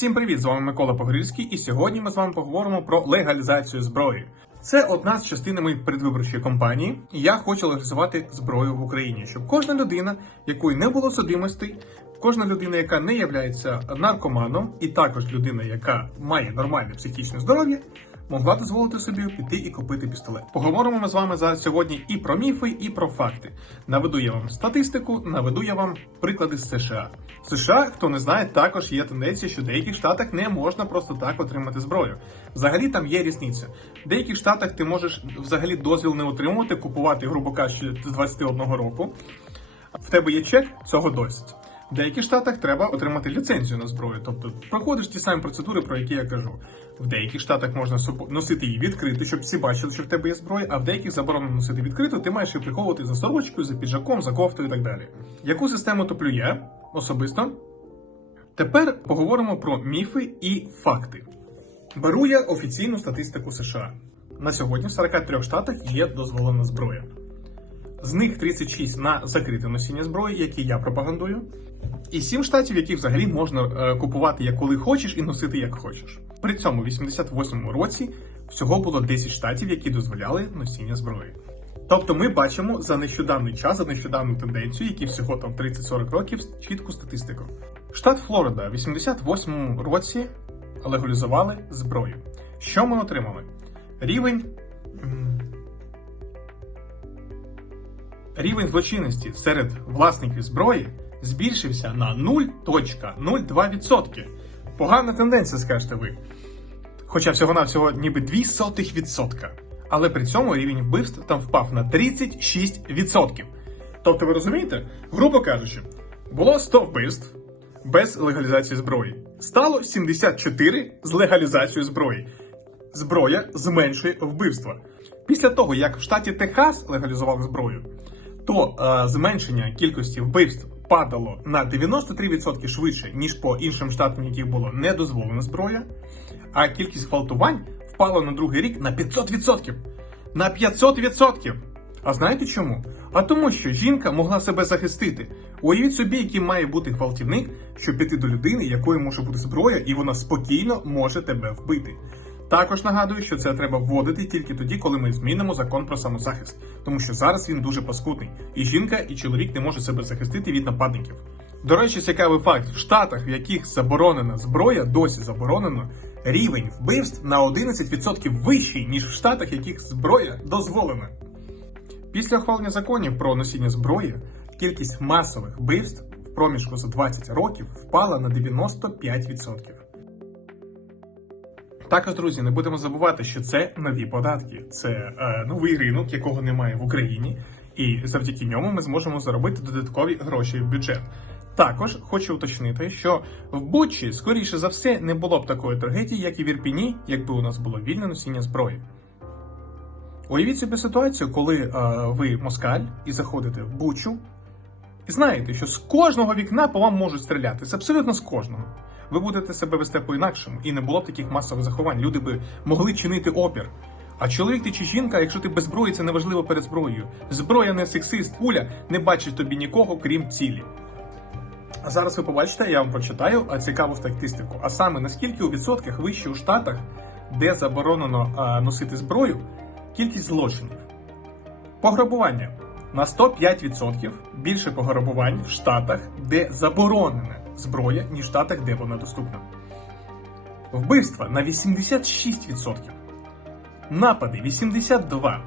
Всім привіт! З вами Микола Погорільський, і сьогодні ми з вами поговоримо про легалізацію зброї. Це одна з частин моєї передвиборчої кампанії, я хочу легалізувати зброю в Україні, щоб кожна людина, якої не було судимостей, кожна людина, яка не є наркоманом, і також людина, яка має нормальне психічне здоров'я, могла дозволити собі піти і купити пістолет. Поговоримо ми з вами за сьогодні і про міфи, і про факти. Наведу я вам статистику, наведу я вам приклади з США. В США, хто не знає, також є тенденція, що в деяких штатах не можна просто так отримати зброю. Взагалі там є різниця. В деяких штатах ти можеш взагалі дозвіл не отримувати, купувати, грубо кажучи, з 21 року. В тебе є чек, цього досить. В деяких штатах треба отримати ліцензію на зброю, тобто проходиш ті самі процедури, про які я кажу. В деяких штатах можна носити її відкрито, щоб всі бачили, що в тебе є зброя, а в деяких заборонено носити відкрито, ти маєш її приховувати за сорочкою, за піджаком, за кофтою і так далі. Яку систему топлю я особисто? Тепер поговоримо про міфи і факти. Беру я офіційну статистику США. На сьогодні в 43 штатах є дозволена зброя. З них 36 на закрите носіння зброї, які я пропагандую, і 7 штатів, які взагалі можна е, купувати як коли хочеш і носити як хочеш. При цьому в 88-му році всього було 10 штатів, які дозволяли носіння зброї. Тобто ми бачимо за нещодавний час, за нещодавну тенденцію, які всього там 30-40 років, чітку статистику. Штат Флорида в 88-му році легалізували зброю. Що ми отримали? Рівень. Рівень злочинності серед власників зброї збільшився на 0.02%. Погана тенденція, скажете ви. Хоча всього-навсього ніби 0,02%. Але при цьому рівень вбивств там впав на 36%. Тобто, ви розумієте, грубо кажучи, було 100 вбивств без легалізації зброї. Стало 74 з легалізацією зброї. Зброя зменшує вбивства. Після того, як в штаті Техас легалізували зброю, то е, зменшення кількості вбивств падало на 93% швидше, ніж по іншим штатам, яких було не дозволена зброя, а кількість гвалтувань впала на другий рік на 500%. На 500%! А знаєте чому? А тому, що жінка могла себе захистити. Уявіть собі, яким має бути гвалтівник, щоб піти до людини, якої може бути зброя, і вона спокійно може тебе вбити. Також нагадую, що це треба вводити тільки тоді, коли ми змінимо закон про самозахист, тому що зараз він дуже паскудний, і жінка, і чоловік не можуть себе захистити від нападників. До речі, цікавий факт: в штатах, в яких заборонена зброя, досі заборонено, рівень вбивств на 11% вищий, ніж в штатах, яких зброя дозволена. Після ухвалення законів про носіння зброї кількість масових вбивств в проміжку за 20 років впала на 95%. Також, друзі, не будемо забувати, що це нові податки, це е, новий ринок, якого немає в Україні, і завдяки ньому ми зможемо заробити додаткові гроші в бюджет. Також хочу уточнити, що в Бучі, скоріше за все, не було б такої трагедії, як і в Ірпіні, якби у нас було вільне носіння зброї. Уявіть собі ситуацію, коли е, ви москаль і заходите в Бучу, і знаєте, що з кожного вікна по вам можуть стріляти. З абсолютно з кожного. Ви будете себе вести по-інакшому, і не було б таких масових заховань. Люди би могли чинити опір. А чоловік ти чи жінка, якщо ти без зброї, це неважливо перед зброєю. Зброя не сексист, куля не бачить тобі нікого, крім цілі. А зараз ви побачите, я вам прочитаю цікаву статистику. А саме наскільки у відсотках вище у штатах, де заборонено а, носити зброю, кількість злочинів. Пограбування на 105% більше пограбувань в штатах, де заборонена зброя, ніж в штатах, де вона доступна. Вбивства на 86%. Напади 82%.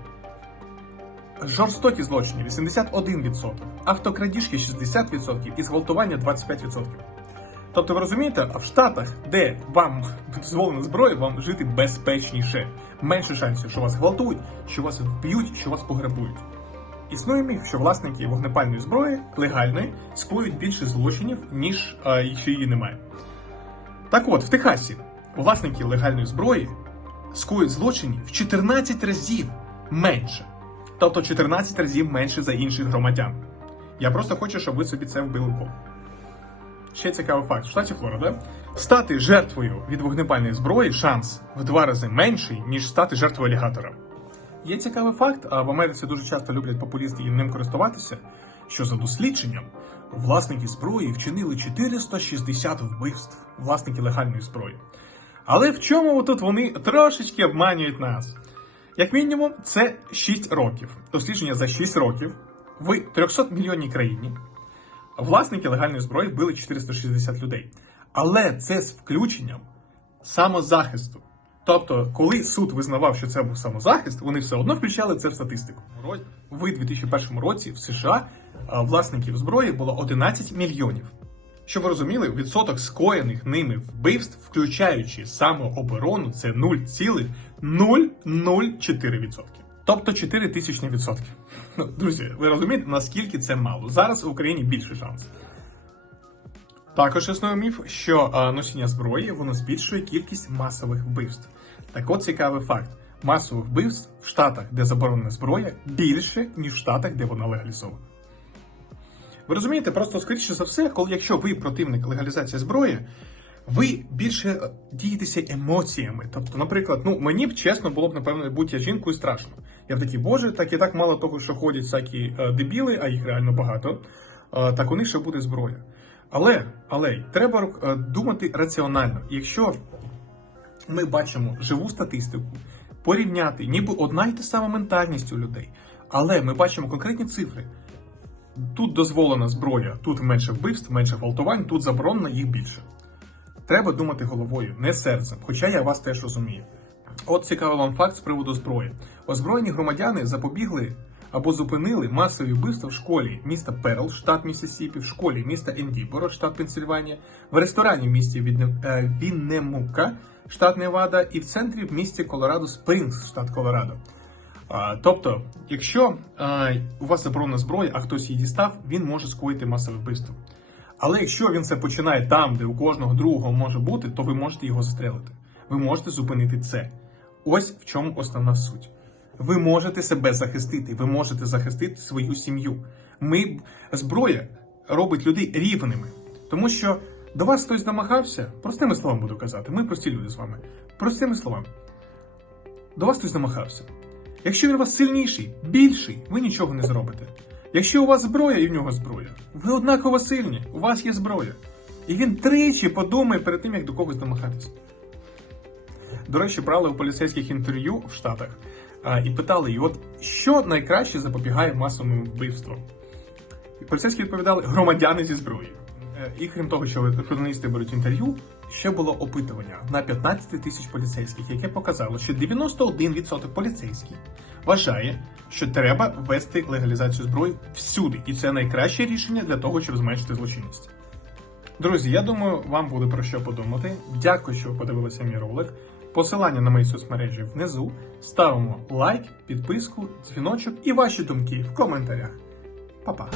Жорстокі злочини 81%. Автокрадіжки 60% і зґвалтування 25%. Тобто ви розумієте, в Штатах, де вам дозволена зброя, вам жити безпечніше. Менше шансів, що вас гвалтують, що вас вб'ють, що вас пограбують. Існує міф, що власники вогнепальної зброї легальної скоюють більше злочинів, ніж якщо її немає. Так от, в Техасі власники легальної зброї скоюють злочинів в 14 разів менше. Тобто 14 разів менше за інших громадян. Я просто хочу, щоб ви собі це вбили в голову. Ще цікавий факт: в штаті Флорида стати жертвою від вогнепальної зброї шанс в два рази менший, ніж стати жертвою алігатора. Є цікавий факт, а в Америці дуже часто люблять популісти і ним користуватися, що за дослідженням власники зброї вчинили 460 вбивств, власники легальної зброї. Але в чому тут вони трошечки обманюють нас? Як мінімум, це 6 років. Дослідження за 6 років в 300 мільйонній країні. Власники легальної зброї вбили 460 людей. Але це з включенням самозахисту. Тобто, коли суд визнавав, що це був самозахист, вони все одно включали це в статистику. В 2001 році в США власників зброї було 11 мільйонів. Щоб ви розуміли, відсоток скоєних ними вбивств, включаючи самооборону, це 0,004%. Тобто 4 тисячні відсотки. Ну, друзі, ви розумієте, наскільки це мало? Зараз в Україні більше шанс. Також існує міф, що носіння зброї воно збільшує кількість масових вбивств. Так от цікавий факт: масових вбивств в штатах, де заборонена зброя, більше, ніж в штатах, де вона легалізована. Ви розумієте, просто скоріше за все, коли якщо ви противник легалізації зброї, ви більше е, дієтеся емоціями. Тобто, наприклад, ну мені б чесно було б, напевно, будь я жінкою страшно. Я б такий, боже, так і так мало того, що ходять всякі е, дебіли, а їх реально багато, е, так у них ще буде зброя. Але, але треба е, думати раціонально. Якщо ми бачимо живу статистику, порівняти, ніби одна й та сама ментальність у людей, але ми бачимо конкретні цифри. Тут дозволена зброя, тут менше вбивств, менше гвалтувань, тут заборонено їх більше. Треба думати головою, не серцем, хоча я вас теж розумію. От цікавий вам факт з приводу зброї. Озброєні громадяни запобігли або зупинили масові вбивства в школі міста Перл, штат Міссісіпі, в школі міста Ендіборо, штат Пенсильванія, в ресторані в місті е, Віннемука, штат Невада, і в центрі в місті Колорадо Спрингс, штат Колорадо. Тобто, якщо у вас заборонена зброя, а хтось її дістав, він може скоїти масове вбивство. Але якщо він це починає там, де у кожного другого може бути, то ви можете його застрелити. Ви можете зупинити це. Ось в чому основна суть. Ви можете себе захистити, ви можете захистити свою сім'ю. Ми зброя робить людей рівними, тому що до вас хтось намагався, простими словами буду казати. Ми прості люди з вами. Простими словами. До вас хтось намагався. Якщо він у вас сильніший, більший, ви нічого не зробите. Якщо у вас зброя і в нього зброя, ви однаково сильні, у вас є зброя. І він тричі подумає перед тим, як до когось домагатися. До речі, брали у поліцейських інтерв'ю в Штатах і питали її, от що найкраще запобігає масовим вбивствам. І поліцейські відповідали громадяни зі зброєю. Е, І крім того, що журналісти беруть інтерв'ю, ще було опитування на 15 тисяч поліцейських, яке показало, що 91% поліцейських вважає, що треба ввести легалізацію зброї всюди, і це найкраще рішення для того, щоб зменшити злочинність. Друзі, я думаю, вам буде про що подумати. Дякую, що ви подивилися мій ролик. Посилання на мої соцмережі внизу. Ставимо лайк, підписку, дзвіночок і ваші думки в коментарях. Па-па!